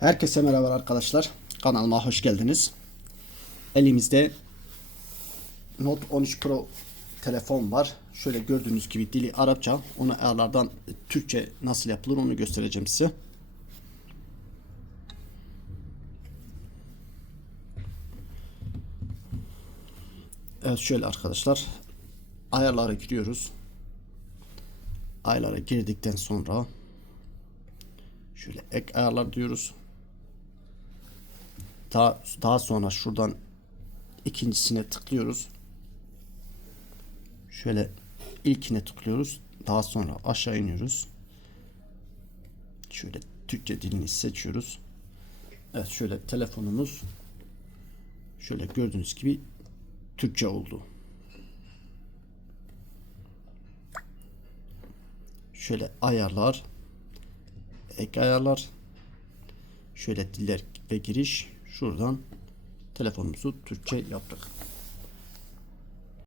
Herkese merhaba arkadaşlar. Kanalıma hoş geldiniz. Elimizde Note 13 Pro telefon var. Şöyle gördüğünüz gibi dili Arapça. Onu ayarlardan Türkçe nasıl yapılır onu göstereceğim size. Evet şöyle arkadaşlar. Ayarlara giriyoruz. Ayarlara girdikten sonra Şöyle ek ayarlar diyoruz. Daha, daha sonra şuradan ikincisine tıklıyoruz. Şöyle ilkine tıklıyoruz. Daha sonra aşağı iniyoruz. Şöyle Türkçe dilini seçiyoruz. Evet şöyle telefonumuz şöyle gördüğünüz gibi Türkçe oldu. Şöyle ayarlar ek ayarlar şöyle diller ve giriş şuradan telefonumuzu Türkçe yaptık.